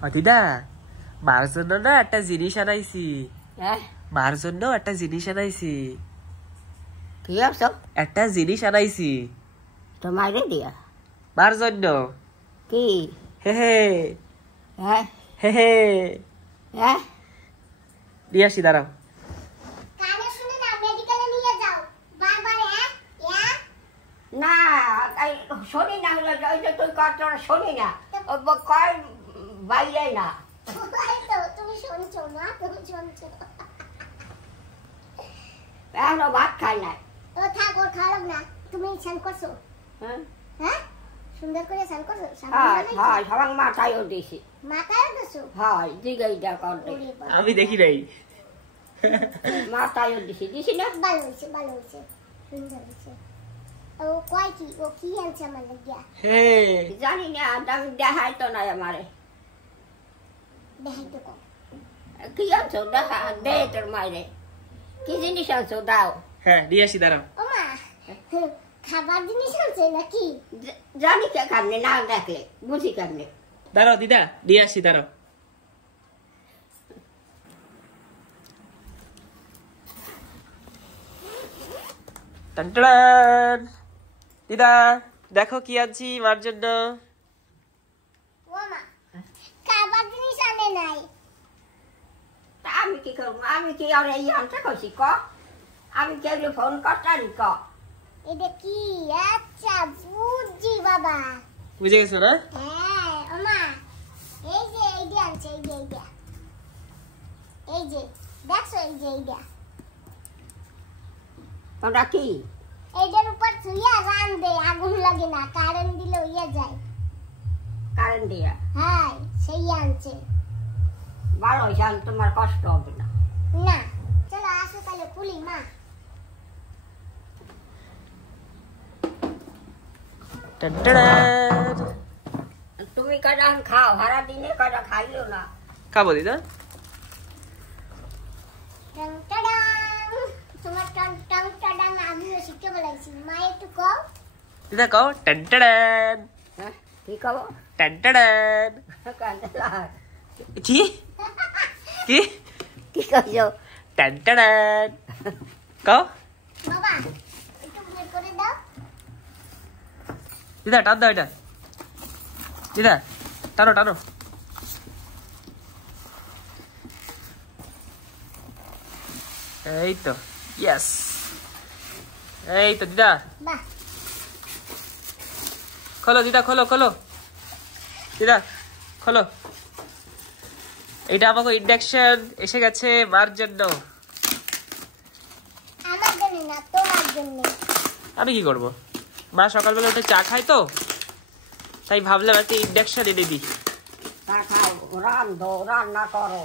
দিদা মার জন্য না একটা জিনিস আনাইছি। মার জন্য একটা জিনিস আনাইছি। কি আনছো? একটা জিনিস আনাইছি তো মাইরে দিয়া মার জন্য। কি? হে হে হ্যাঁ হে হে হ্যাঁ দিয়ে আসি, দাঁড়াও। না শুনি না, ওই যে তুই কথাটা শুনি না, কয় বাইরে না। তুমি শুনছো মা, তুমি শুনছো। এখনো ভাত খাই নাই। ও থাক, ওর খাওয়াব না। তুমি স্নান করছো? হ্যাঁ সুন্দর করে স্নান করছো? হ্যাঁ সবাই মাথায়ও দিছি। মাথায় দিছো? হ্যাঁ দিঘাইটা কর আমি দেখি নাই। মাথায়ও দিছি না। ভালো হয়েছে, ভালো হয়েছে, সুন্দর হয়েছে। ও কয় কি, ও কি আনছে আমার লাগিয়া? হে জানি না, আমি দেখাই তো নাই আমারে। দেখাই তো কম। কি আনছো দেখা দে তোর মাইরে। কি জিনিস আনছো দাও। হ্যাঁ দিয়ে আসি, দাঁড়াও। ও মা, খাবার জিনিস আনছে নাকি? জানি কে কেমনে, না দেখলে বুঝি কেমনে। দাঁড়াও দিদা, দিয়ে আসি, দাঁড়াও। টানটান। দিদা দেখো কি আনছি মার জন্য। ও মা, খাবার জিনিস আনে নাই। তা আমি কি করবো? আমি কি আর এই আনতে কইছি ক? আমি কেউ ফোন করতারি ক? এটা কি? আচ্ছা বুঝছি বাবা। বুঝে গেছো না? হ্যাঁ ও মা, এই যে এইটা আনছে, এই যে এইটা, এই যে দেখছো, এই যে এইটা। তোমরা কি এইটার উপর ছুঁয়া রান দে, আগুন লাগে না, কারেন্ট দিলে হইয়া যায়। কারেন্ট দিয়া? হ্যাঁ সেই আনছে। ভালো হয়েছে, আমি তোমার কষ্ট হবে না। না চলো আসো তাহলে খুলি মা। টানটান। তুমি কটা খাও, সারা দিনে কটা খাইও না। খাবো দিদা। টং টাডাং, তোমার টং টং টাডাং আমিও শিখতে বলেছি। মা একটু কও। দিদা কও টানটান। হ্যাঁ কি খাবো? টানটান। কি কি কি কইছো? টানটান কও। বাবা একটু বের করে দাও। দিদা টান দাও এটা। দিদা টানো টানো। এই তো, ইয়েস। এই তো দিদা, বাহ খোলো দিদা, খোলো খোলো দিদা, খোলো। এটা আমাকে ইন্ডাকশন এসে গেছে মার জন্য। আমার জন্য না, তোমার জন্য। আমি কি করব? মা সকালবেলা উঠে চা খায় তো, তাই ভাবলাম একটা ইন্ডাকশন এনে দিই। তা খাও, রান্ধো, রান্না করো।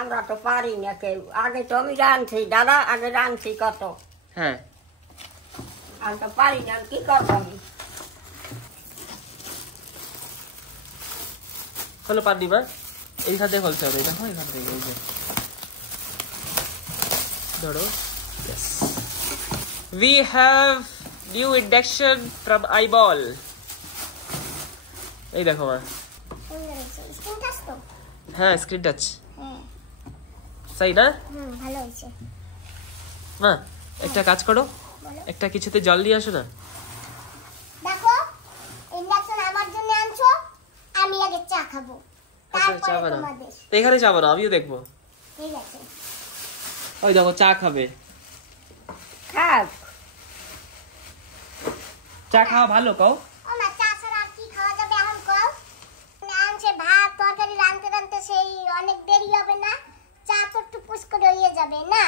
আমরা তো পারি না কেউ। আগে তো আমি রাঁধছি দাদা, আগে রাঁধছি কত। হ্যাঁ আমি তো পারি না, কি করবো আমি? খোলো পারনি মা, এইখান থেকে খুলতে হবে। দেখো এখান থেকে, এই যে ধরো। Yes. We have new induction from iBall. এই দেখো মা। সুন্দর হয়েছে। স্ক্রিন টাচ তো? হ্যাঁ স্ক্রিন টাচ। হ্যাঁ তাই না ভালো হয়েছে। মা একটা কাজ করো, বলো। একটা কিছুতে জল দিয়ে আসো না। দেখো ইন্ডাকশন আমার জন্য আনছো, আমি আগে চা খাবো, আচ্ছা চা তারপরে বানাও। তোমাদের। তো এখানে চা বানাও, আমিও দেখবো। ঠিক আছে। ওই দেখো চা খাবে। খাও। চা খাওয়া ভালো কও। ও মা, চা ছাড়া আর কি খাওয়া যাবে এখন কও? আনছে ভাত তরকারি রাঁধতে রাঁধতে সেই অনেক দেরি হবে না? চা তো টুপুস করে হয়ে যাবে না,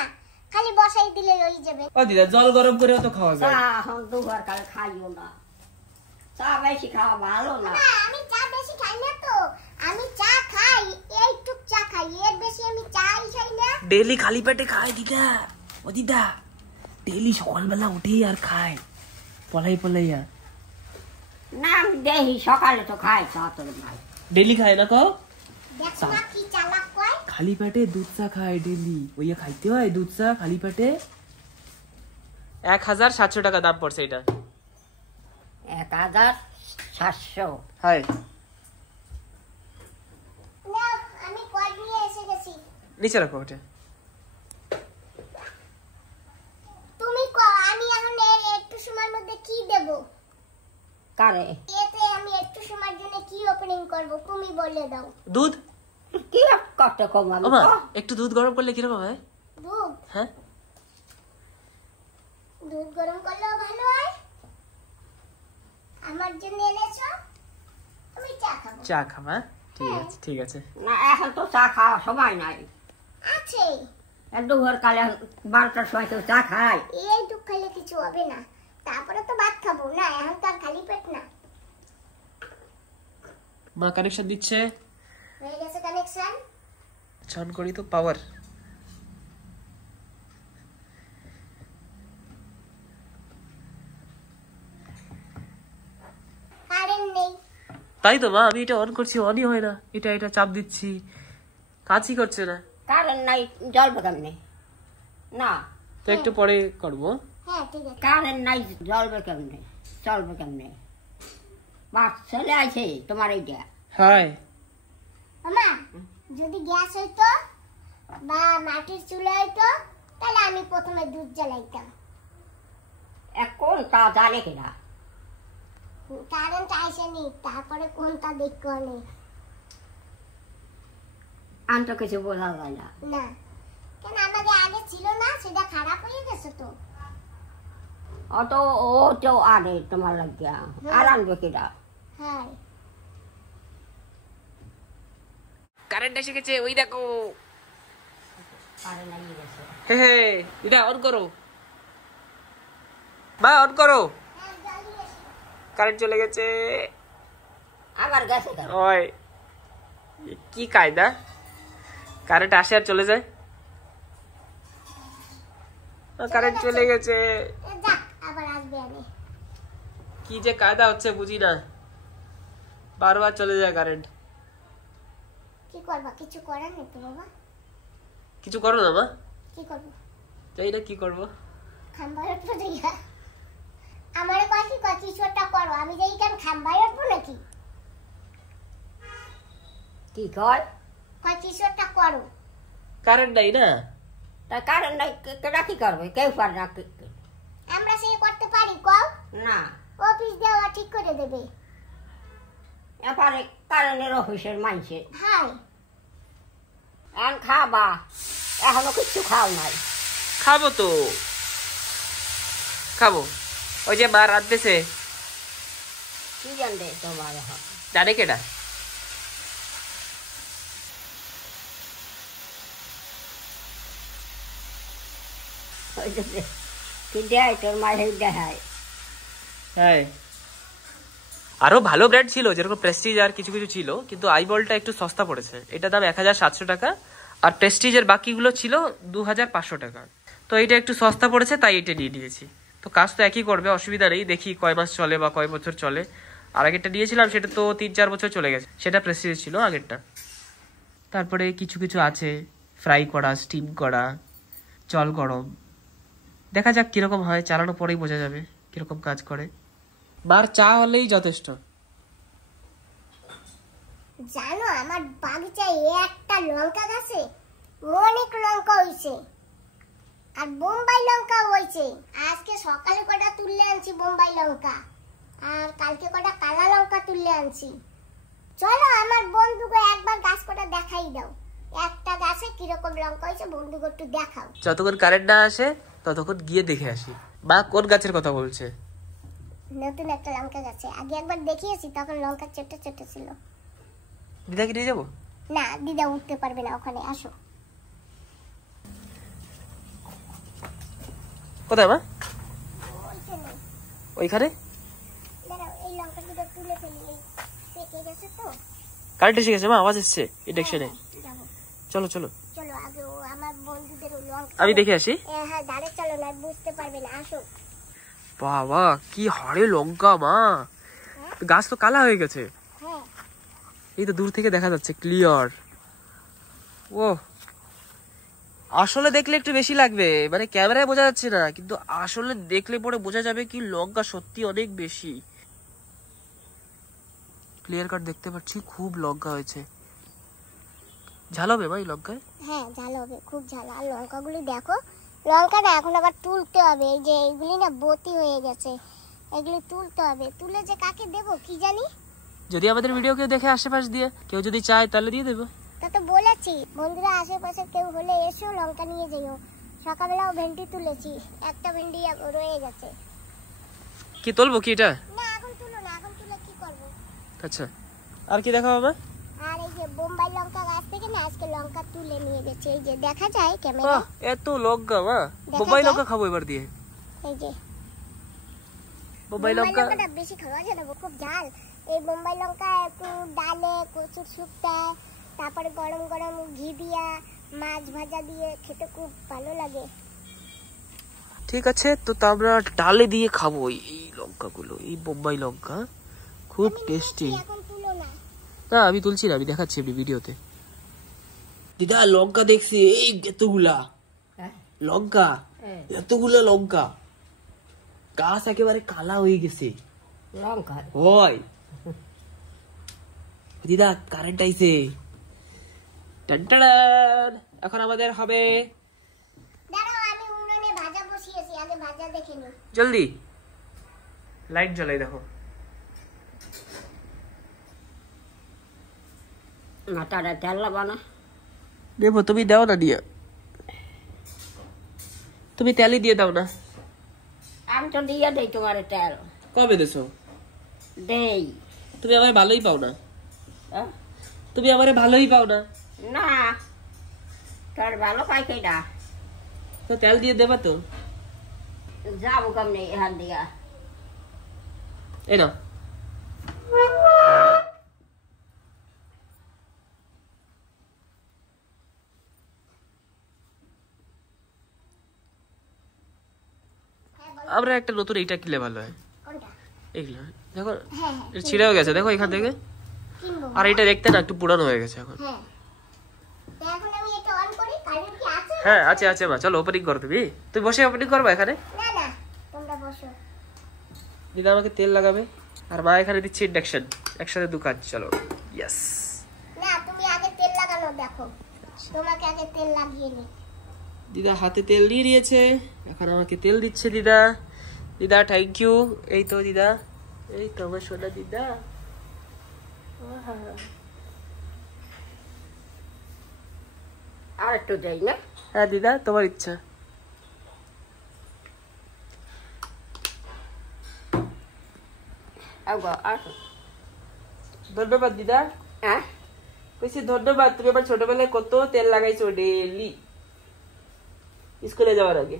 খালি বসাই দিলে হয়ে যাবে। ও দিদা জল গরম করেও তো খাওয়া চা যায়। এখন দুবার কাল খাইও না, চা বেশি খাওয়া ভালো না। না আমি চা বেশি খাই না তো, আমি চা খাই এইটুক চা খাই, এর বেশি আমি চাই খাই না। ডেলি খালি পেটে খায় দিদা। ও দিদা ডেলি সকালবেলা উঠে আর খায় পলাই পলাইয়া। না আমি দেখি সকালে তো খাই চা, তোর ভাই ডেলি খায় না কও? দেখো না কি চালাক কয়। খালি পেটে দুধ চা খায় ডেলি। ওইয়া খাইতে হয় দুধ চা খালি পেটে। 1700 টাকা দাম পড়ছে এটা। 1700? হয় নিচে রাখো ওটা। তুমি আমি এখন একটু সময়ের মধ্যে কি দেব? কারে এতে আমি একটু সময়ের জন্য কি ওপেনিং করব তুমি বলে দাও। দুধ কি কষ্ট কম আমি ওমা একটু দুধ গরম করলে কিরকম হয়? দুধ? হ্যাঁ দুধ গরম করলেও ভালো হয়। আমার জন্য এনেছো, আমি চা খাবো। চা খাবা? ঠিক আছে ঠিক আছে। না এখন তো চা খাওয়া সময় নাই। আছে দুপুর কালে 12টার সময় কেউ চা খায়? এই দুধ খেলে কিছু হবে না, তারপরে তো ভাত খাবো না, এখন তো আর খালি পেট না। মা কানেকশন দিচ্ছে। হয়ে গেছে কানেকশন। অন করি তো পাওয়ার। কারেন্ট নেই। তাই তো মা, আমি এটা অন করছি, অনই হয় না। এটা চাপ দিচ্ছি, কাজই করছে না। কারেন্ট নাই জ্বলবে কেমনে? না তো একটু পরে করবো। হ্যাঁ ঠিক আছে। কারেন্ট নাই জ্বলবে কেমনে, চলবে কেমনে? বাস চলে আছে তোমার এইটা। হাই মামা যদি গ্যাস হইতো বা মাটির চুলা হইতো তাহলে আমি প্রথমে দুধ জ্বালাইতাম। এখন তা জানে কিনা? কারেন্ট আসেনি, তারপরে কোনটা দেখতে নেই। আমি তো কিছু বোঝা যায় না। না কেন, আমাদের আগে ছিল না, সেটা খারাপ হয়ে গেছে তো। অত ও তো আরে তোমার লাগিয়া আর আনবে কিনা? হ্যাঁ কারেন্ট এসে গেছে, ওই দেখো। কারেন্ট লাগিয়ে গেছে। হে এটা অন করো মা, অন করো। হ্যাঁ, জলদি এসো। কারেন্ট চলে গেছে। আবার গেছে কেন? ওই কি কায়দা, কারেন্ট আসে আর চলে যায়। কারেন্ট চলে গেছে, যাক আবার আসবে। আমি কি যে কায়দা হচ্ছে বুঝি না, বারবার চলে যায় কারেন্ট। কি করবা? কিছু করার নেই তো বাবা। কিছু করো না মা। কি করবো? তাই না, কি করবো? খাম্বায় উঠবো যাইয়া। আমারে কয় কি কয় কিছু একটা করো, আমি যাই কেন খাম্বায় উঠবো নাকি? কি কর? কয় কিছু একটা করো। কারেন্ট নাই না। তা কারেন্ট নাই কেটা কি করবে? কেউ পারে না। আমরা সেই করতে পারি কও? না অফিস দেওয়া ঠিক করে দেবে। এবারে কারেন্টের অফিসের মাইছে হাই এখন খাবা, এখনো কিচ্ছু খাও নাই। খাবো তো, খাবো। ওই যে মা রাঁধতেছে। কি জানবে তোমার? এখন জানে কেটা? ওই যে কি দেয় তোর মাঝে দেখায়। হ্যাঁ, আরো ভালো ব্র্যান্ড ছিল, যেরকম প্রেস্টিজ আর কিছু কিছু ছিল, কিন্তু আইবলটা একটু সস্তা পড়েছে। এটা দাম 1700 টাকা, আর প্রেস্টিজের বাকিগুলো ছিল 2500 টাকা। তো এটা একটু সস্তা পড়েছে, তাই এটা নিয়ে নিয়েছি। তো কাজ তো একই করবে, অসুবিধা নেই। দেখি কয় মাস চলে বা কয় বছর চলে। আর আগেরটা নিয়েছিলাম সেটা তো 3-4 বছর চলে গেছে, সেটা প্রেস্টিজ ছিল আগেরটা। তারপরে কিছু কিছু আছে, ফ্রাই করা, স্টিম করা, জল গরম। দেখা যাক কিরকম হয়, চালানোর পরেই বোঝা যাবে কিরকম কাজ করে। বার চা হলেই যথেষ্ট। জানো আমার বাগিচায় একটা লঙ্কা গাছে অনেক লঙ্কা হইছে, আর বোম্বাই লঙ্কা হইছে। আজকে সকালে কটা তুললে আনছি বোম্বাই লঙ্কা, আর কালকে কটা কালা লঙ্কা তুললে আনছি। চলো আমার বন্ধুকে একবার গাছ কটা দেখাই দাও, একটা গাছে কিরকম লঙ্কা হয়েছে বন্ধুকে একটু দেখাও। যতক্ষণ কারেন্ট না আসে ততক্ষণ গিয়ে দেখে আসি। বা কোন গাছের কথা বলছে? নতুন একটা লঙ্কা গাছে, আগে একবার দেখিয়েছি, তখন লঙ্কা ছোট ছোট ছিল। দিদাকে নিয়ে যাবো? না দিদা উঠতে পারবে না ওখানে, আসো। কোথায় মা? ওইখানে ওইখানে? দাঁড়াও, এই লঙ্কা দুটো তুলে ফেলি, এই পেকে গেছে তো। কারেন্ট এসে গেছে মা, আওয়াজ এসছে ইন্ডাকশনে। যাবো, চলো চলো, চলো আগে আমার বন্ধুদের লঙ্কা আমি দেখে আসি। হ্যাঁ দাঁড়ে চলো, না বুঝতে পারবে না, আসো। বাবা কি হাড়ে লঙ্কা মা, গাছ তো কালা হয়ে গেছে। হ্যাঁ এই তো দূর থেকে দেখা যাচ্ছে ক্লিয়ার। ও আসলে দেখলে একটু বেশি লাগবে, মানে ক্যামেরায় বোঝা যাচ্ছে না, কিন্তু আসলে দেখলে পরে বোঝা যাবে কি লঙ্কা সত্যি অনেক বেশি। ক্লিয়ার কাট দেখতে পাচ্ছি, খুব লঙ্কা হয়েছে। ঝাল হবে ভাই লঙ্কায়? হ্যাঁ ঝাল হবে, খুব ঝাল। আর লঙ্কাগুলি দেখো, লঙ্কাটা এখন আবার তুলতে হবে। এই যে এইগুলি না বতি হয়ে গেছে, এগুলি তুলতে হবে। তুলে যে কাকে দেবো কি জানি। যদি আমাদের ভিডিও কেউ দেখে আশেপাশ দিয়ে, কেউ যদি চায় তাহলে দিয়ে দেবো। তা তো বলেছি, বন্ধুরা আশেপাশে কেউ হলে এসো, লঙ্কা নিয়ে যাইও। সকালবেলাও ভেন্ডি তুলেছি, একটা ভেন্ডি রয়ে গেছে। কি তুলবো কি এটা? না এখন তুলো না, এখন তুলে কি করবো? আচ্ছা, আর কি দেখা বাবা? আর এই যে বোম্বাই লঙ্কা গাছ থেকে না আজকে লঙ্কা তুলে নিয়ে গেছে। এই যে দেখা যায় ক্যামেরা, এত লঙ্কা মা, বোম্বাই লঙ্কা খাবো এবার দিয়ে। এই যে বোম্বাই লঙ্কাটা বেশি খাওয়া যায় না, খুব ঝাল। এই বোম্বাই লঙ্কা একটু ডালে কচুর শুক্তা, তারপরে গরম গরম ঘি দিয়া মাছ ভাজা দিয়ে খেতে খুব ভালো লাগে। ঠিক আছে, তো আমরা ডালে দিয়ে খাবো এই লঙ্কাগুলো, এই বোম্বাই লঙ্কা খুব টেস্টি। এখন তুলো না। না আমি তুলছি না, আমি দেখাচ্ছি এমনি ভিডিওতে। দিদা লঙ্কা দেখছি, এই এতগুলা লঙ্কা, এতগুলা লঙ্কা, গাছ একেবারে কালা হয়ে গেছে। লঙ্কা ওই দিদা কারেন্ট আইছে, টানটান। এখন আমাদের হবে, দাঁড়াও আমি উনুনে ভাজা বসিয়েছি, আগে ভাজা দেখে নিই। জলদি লাইট জ্বালাই দেখো। তারা তেল লাবা না, দেবো তুমি দাও না দিয়ে, তুমি তেলই দিয়ে দাও না। আমি তো দিয়ে দেই তোমার তেল। কবে দেছো? দেই। তুমি আমার ভালোই পাও না, আহ? তুমি আমার ভালোই পাও না। না তোর ভালো পাই কেটা, তো তেল দিয়ে দেবা তো। যাবো কেমনি এখান দিয়া? এই নাও। আমরা একটা নতুন এইটা কিনলে ভালো হয়। কোনটা? এইগুলো দেখো, হ্যাঁ এটা ছিঁড়েও গেছে দেখো এখান থেকে। কিনবো। আর এটা দেখতে না একটু পুরানো হয়ে গেছে এখন। হ্যাঁ তো এখন আমি এটা অন করি, কারেন্ট কি আছে? হ্যাঁ আছে আছে মা, চলো ওপেনিং করো। তুমি বসে ওপেনিং করবা এখানে। না না তোমরা বসো। দিদা আমাকে তেল লাগাবে আর মা এখানে দিচ্ছে ইন্ডাকশন, একসাথে দু কাজ। চলো ইয়েস। না তুমি আগে তেল লাগানো দেখো, তোমাকে আগে তেল লাগিয়ে নি। দিদা হাতে তেল দিয়ে দিয়েছে, এখন আমাকে তেল দিচ্ছে দিদা। দিদা থ্যাংক ইউ। এই তো দিদা, এই তো আমার সোনা দিদা। আর একটু দেই না? হ্যাঁ দিদা তোমার ইচ্ছা। ধন্যবাদ দিদা। হ্যাঁ কইছি ধন্যবাদ, তুমি আমার ছোটবেলায় কত তেল লাগাইছো ডেইলি স্কুলে যাওয়ার আগে।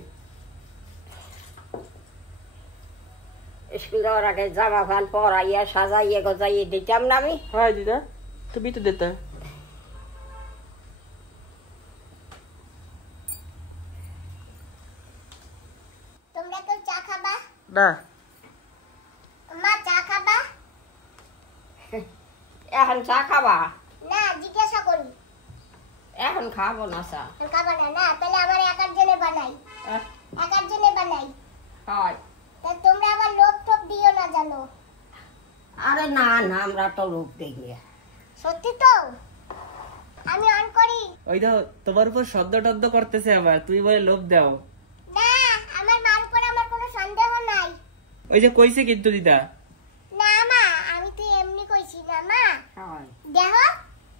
স্কুল যাওয়ার আগে জামা প্যান্ট পরাইয়া সাজাইয়া গজাইয়ে দিতাম না আমি। হ্যাঁ দিদা তুমি তো দিতা। তোমরা কেউ চা খাবা? না মা চা খাবা? এখন চা খাবা? না জিজ্ঞাসা করি। এখন খাবো না চা। খাবা না? না তাহলে আমার একার জন্য বানাই, একার জন্য বানাই। হয় তা তোমরা আবার লোভ টোপ দিও না জানো। আরে না না, আমরা তো লোক দেখি। সত্যি তো? আমি অন করি। ওই তো তোমার উপর শব্দ টদ্দ করতেছে আবার, তুমি বলে লোভ দাও। না আমার মার উপর আমার কোনো সন্দেহ নাই। ওই যে কইছে কিন্তু দিদা। না মা আমি তো এমনি কইছি না মা। হয় দেখো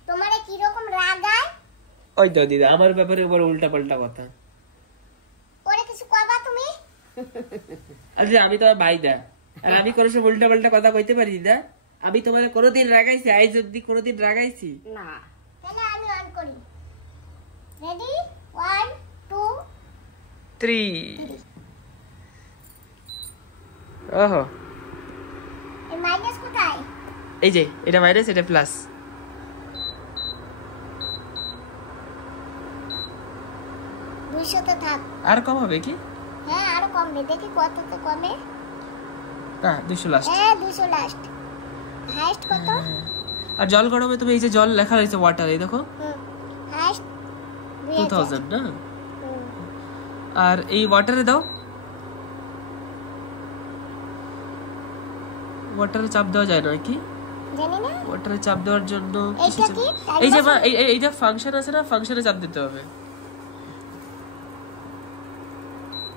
তোমারে কি রকম রাগায়। ওই তো দিদা আমার ব্যাপারে উপর উল্টা পাল্টা কথা। ওরে কিছু কবা তুমি? আচ্ছা আমি তোমার ভাইদা, আর আমি কোনো সময় উল্টা পাল্টা কথা কইতে পারি দিদা? আমি তোমার কোনোদিন রাগাইছি? আজ অব্দি কোনোদিন রাগাইছি না। তাহলে আমি অন করি। রেডি 1 2 3। ওহো এই মাইনাস কোথায়? এই যে এটা মাইনাস, এটা প্লাস। 200 তো থাক। আর কম হবে কি? হ্যাঁ আরো কমবে, দেখি কততে কমে। না 200 লাস্ট। হ্যাঁ 200 লাস্ট। হাইস্ট কত? আর জল গরমে তুমি এই যে জল লেখা রয়েছে ওয়াটার, এই দেখো হাইস্ট 2000 না। আর এই ওয়াটারে দাও, ওয়াটারে চাপ দেওয়া যায় না কি? জানি না ওয়াটারে চাপ দেওয়ার জন্য এইটা কি এই যে মা এই যে ফাংশন আছে না, ফাংশনে চাপ দিতে হবে।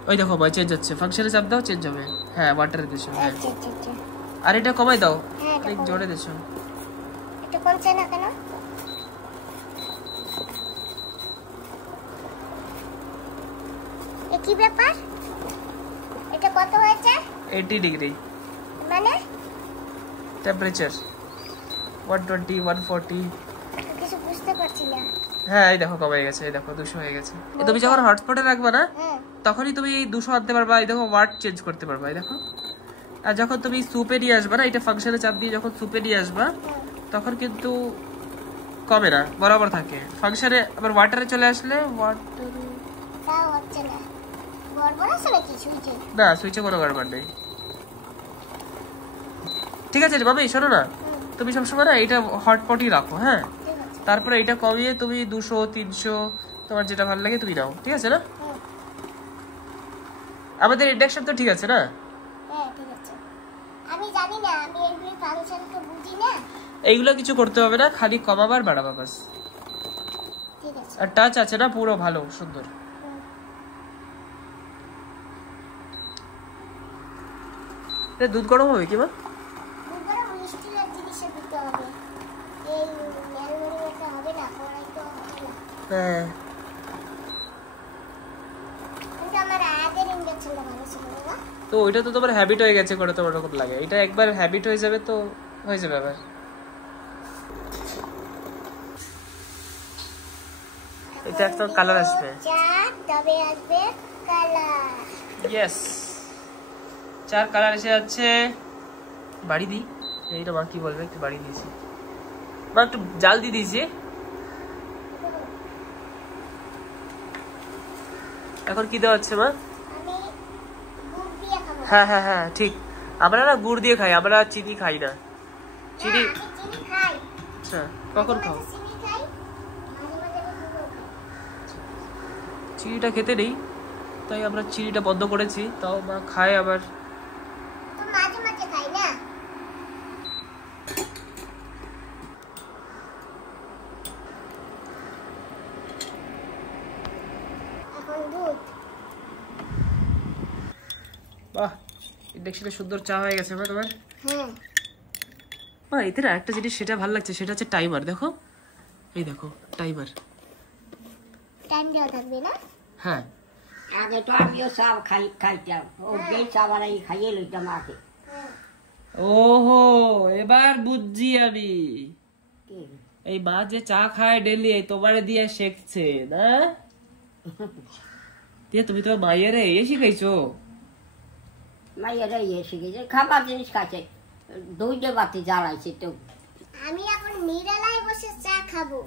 ওই দেখো মা চেঞ্জ হচ্ছে, ফাংশনে চাপ দাও চেঞ্জ হবে। হ্যাঁ ওয়াটারে দিছো। হ্যাঁ আচ্ছা আচ্ছা আচ্ছা আর এটা কমাই দাও, হ্যাঁ অনেক জোরে দিছো। এটা কমছে না কেন? এ কি ব্যাপার? এটা কত হয়েছে? 80 ডিগ্রি মানে টেম্পারেচার, 120 140। কিছু বুঝতে পারছি না। হ্যাঁ এই দেখো কমে গেছে, এই দেখো 200 হয়ে গেছে। তুমি যখন হটস্পটে রাখবে না হ্যাঁ তখনই তুমি 200 আনতে পারবা। এই দেখো ওয়াট চেঞ্জ করতে পারবা, এই দেখো। আর যখন তুমি সুপে নিয়ে আসবা না, এটা ফাংশনে চাপ দিয়ে যখন সুপে নিয়ে আসবা তখন কিন্তু কমে না, বরাবর থাকে। ফাংশনে আবার ওয়াটারে চলে আসলে ওয়াটারে তাও হচ্ছে না। গড়বড় আছে নাকি সুইচে? না, সুইচে কোনো গড়বড় নেই। ঠিক আছে মামি শোনো না, তুমি সবসময় না এটা হটপটই রাখো, হ্যাঁ। ঠিক আছে। তারপরে এটা কমিয়ে তুমি 200 300 তোমার যেটা ভালো লাগে তুমি নাও, ঠিক আছে না? আমাদের ইন্ডাকশন তো ঠিক আছে না? হ্যাঁ ঠিক আছে। আমি জানি না, আমি এগুলি ফাংশন তো বুঝি না। এইগুলো কিছু করতে হবে না, খালি কমাবার বাড়াবা বাস। ঠিক আছে। আর টাচ আছে না পুরো ভালো সুন্দর। দুধ গরম হবে কি মা? দুধের মিষ্টির জিনিসে দিতে হবে। এই ম্যালমেরিটা হবে না, কড়াই তো হবে না। হ্যাঁ কিন্তু আমার আগের ইঞ্জেকশনটা ভালো ছিল না। তো ওইটা তো তোমার হ্যাবিট হয়ে গেছে করে, তোমার এরকম লাগে। এটা একবার হ্যাবিট হয়ে যাবে তো হয়ে যাবে আবার। এটা একটা কালার আসবে, চার তবে আসবে কালার। ইয়েস 4 কালার এসে যাচ্ছে। বাড়ি দিই, এইটা মা কি বলবে, একটু বাড়ি দিয়েছি মা, একটু জাল দিয়ে দিয়েছি। এখন কি দেওয়া হচ্ছে মা? আমি গুড় দিয়ে খাবো। হ্যাঁ হ্যাঁ হ্যাঁ ঠিক, আমরা না গুড় দিয়ে খাই, আমরা চিনি খাই না। চিনি আমি চিনি খাই। আচ্ছা কখন খাও? মাঝে মাঝে চিনি খাই, মাঝে মাঝে আমি গুড়ও খাই। চিনিটা খেতে নেই, তাই আমরা চিনিটা বন্ধ করেছি। তাও মা খায় আবার। তো মাঝে মাঝে খাই না। এখন দুধ। বাহ ইন্ডাকশনে সুন্দর চা হয়ে গেছে মা তোমার। হ্যাঁ মা এতে না একটা জিনিস সেটা ভালো লাগছে, সেটা হচ্ছে টাইমার। দেখো এই দেখো টাইমার, টাইম দেওয়া থাকবে না? হ্যাঁ। আগে তো আমিও চা খাইতাম, ও যেই চা বানাই খাইয়ে লইতাম আগে। ওহো এবার বুঝছি আমি, কি? এই মা যে চা খায় ডেলি তোমারে দিয়ে শেখছে না? দিয়ে তুমি তোমার মায়ের এই শিখাইছো? মাইয়ারা এসে গেছে, খাবার জিনিস খাইছে, 2টে বাতি জ্বালাইছে তো। আমি এখন নিরালায় বসে চা খাবো।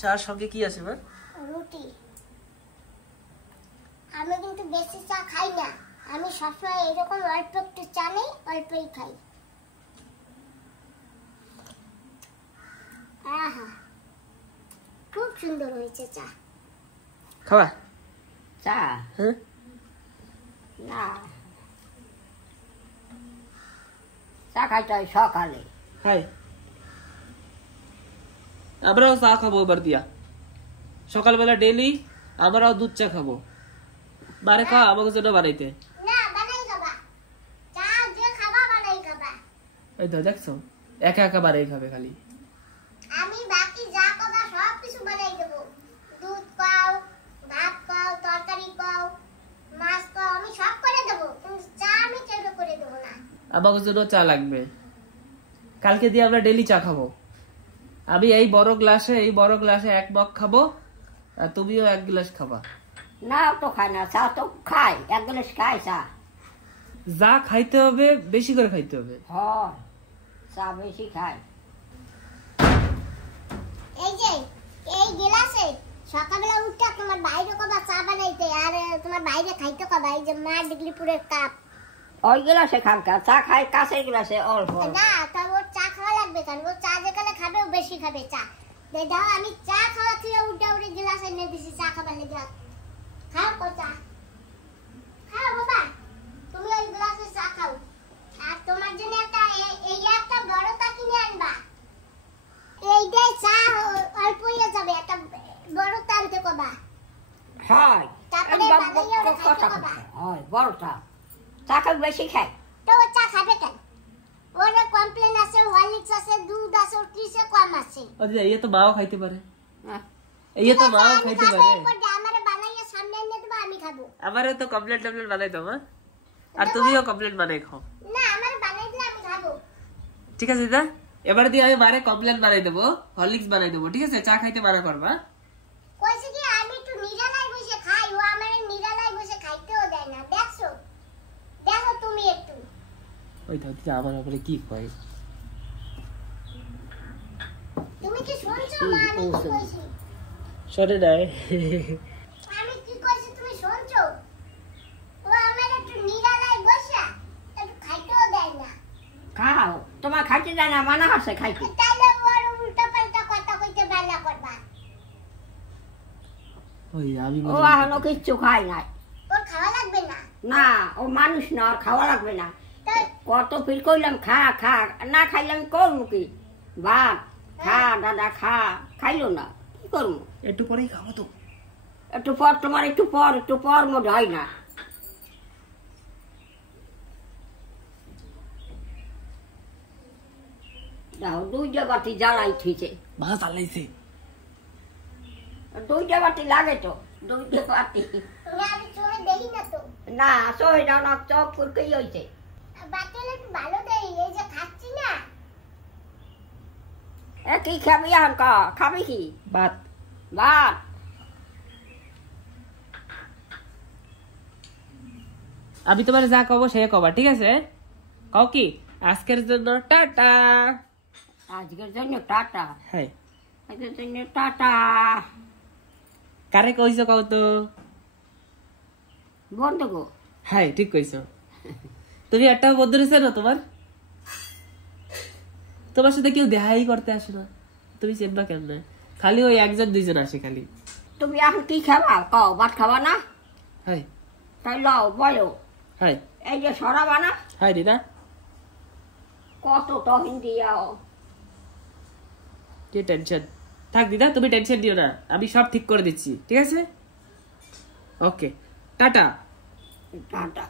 চার সঙ্গে কি আছে মা? রুটি। আমি কিন্তু বেশি চা খাই না, আমি সবসময় এরকম অল্প একটু চা নেই, অল্পই খাই। আহা খুব সুন্দর হয়েছে চা। খাবা চা? হ্যাঁ না, চা খাইতে হয় সকালে। হাই আমরাও চা খাবো এবার দিয়া, সকালবেলা ডেলি আমরাও দুধ চা খাবো। বারে খাওয়া আমাকে জন্য বানাইতে। না বানাই খাবা, চা যে খাবা বানাই খাবা। এই তো দেখছো একা একা বানাই খাবে খালি। আমি বাকি যা কথা সব কিছু বানাই দেবো। দুধ পাও, ভাত পাও, তরকারি পাও, মাছ পাও, আমি সব করে দেবো, কিন্তু চা আমি কেউ করে দেবো না। আমাকে জন্য চা লাগবে, কালকে দিয়ে আমরা ডেলি চা খাবো। আমি এই বড় গ্লাসে 1 মগ খাবো, আর তুমিও 1 গ্লাস খাবা। না তো খাই না, চা তো খাই, 1 গ্লাস খাই চা। যা খাইতে হবে বেশি করে খাইতে হবে। হয় চা বেশি খাই। এই যে এই গ্লাসে সকালবেলা উঠে তোমার বাইরে কবা চা বানাইতে, আর তোমার বাইরে খাইতে কবা এই যে মা ডিগলিপুরের কাপ। ওই গ্লাসে খানকা চা খাই, কাঁচের গ্লাসে অল্প। না তা ওর চা খাওয়া লাগবে কেন? ও চা যেখানে খাবে ও বেশি খাবে চা। দাও আমি চা খাওয়া থেকে উঠে উঠে গ্লাস এনে দিছি চা খাবার লেগে। খাও কো চা, খাও বাবা, তুমি ওই গ্লাসে চা খাও। আর তোমার জন্য একটা এই একটা বড় তা কিনে হয় তারপরে বানাইয়া ওরা খাইতে পাবা। হয় বড়টা চা খাই বেশি খাই তো ও চা খাবে কেন? ওর কমপ্লেন আছে, হরলিক্স আছে, দুধ আছে, ওর কিসে কম আছে? আচ্ছা এই তো মাও খাইতে পারে, হ্যাঁ। এই তো মাও খাইতে পারে। আমারে বানাইয়া সামনে এনে দেবো, আমি খাবো। আমারে তো কমপ্লেট টমপ্লেট বানাই দাও মা, আর তুমিও কমপ্লেট বানাই খাও। না, আমারে বানাই দিলে আমি খাবো। ঠিক আছে দিদা, এবার দিয়ে আমি মারে কমপ্লেট বানাই দেবো, হরলিক্স বানাই দেবো, ঠিক আছে? চা খাইতে মানা করবা। কইছে কি আমি একটু নিরালায় বসে খাই, ও আমারে নিরালায় বসে খাইতেও দেয় না। দেখছো, দেখো তুমি একটু। ওই তো দিদা আমার উপরে কি কয়। তুমি কি শুনছো মা আমি কি কইছি? শোনে নাই। আমি কি কইছি তুমি শুনছো? ও আমারে একটু নিরালায় বসে একটু খাইতেও দেয় না। খাও, তোমার খাইতে যায় না, মানা আছে খাইতে। তাহলে ওর উল্টা পাল্টা কথা কইতে বেলা করবা। ওই আমি ও এখনো কিচ্ছু খায় নাই। ওর খাওয়া লাগবে না। না, ও মানুষ না, ওর খাওয়া লাগবে না। তাই কত ফিল করলাম খা খা, না খাইলে আমি করবো কি? ভাত খা দাদা খা, খাইলো না, কি করবো? একটু পরেই খাবো তো। একটু পর তোমার, একটু পর মনে হয় না। দাও, 2 বাটি জ্বালাই ঠিছে, মা চালাইছে। 2 বাটি লাগে তো, 2 বাটি। না, আমি চোখে দেখি না তো। না সই দাও না, চক করকে হয়েছে। বাতিল একটু ভালো দেই, এই যে খাচ্ছি না। এ কি খাবি এখন? খাবি কি? ভাত। ভাত। আমি তোমার যা কব সে কবা, ঠিক আছে? কও কি আজকের জন্য টাটা। আজকের জন্য টাটা। হ্যাঁ, আজকের জন্য টাটা। কারে কইছো কও তো? বন্ধু গো। হ্যাঁ ঠিক কইছো। তুমি একটা বন্ধু রয়েছে না তোমার? তোমার সাথে কেউ দেখাই করতে আসে না, তুমি চেনবা কেমনে? খালি ওই 1-2 আসে খালি। তুমি এখন কি খাবা? কও, ভাত খাবা না? হ্যাঁ তাই লও বলো। হ্যাঁ এই যে সরাবা না, হ্যাঁ দিদা। কত তহিন দিয়াও। কি টেনশন থাক দিদা, তুমি টেনশন দিও না, আমি সব ঠিক করে দিচ্ছি, ঠিক আছে? ওকে টাটা। টাটা।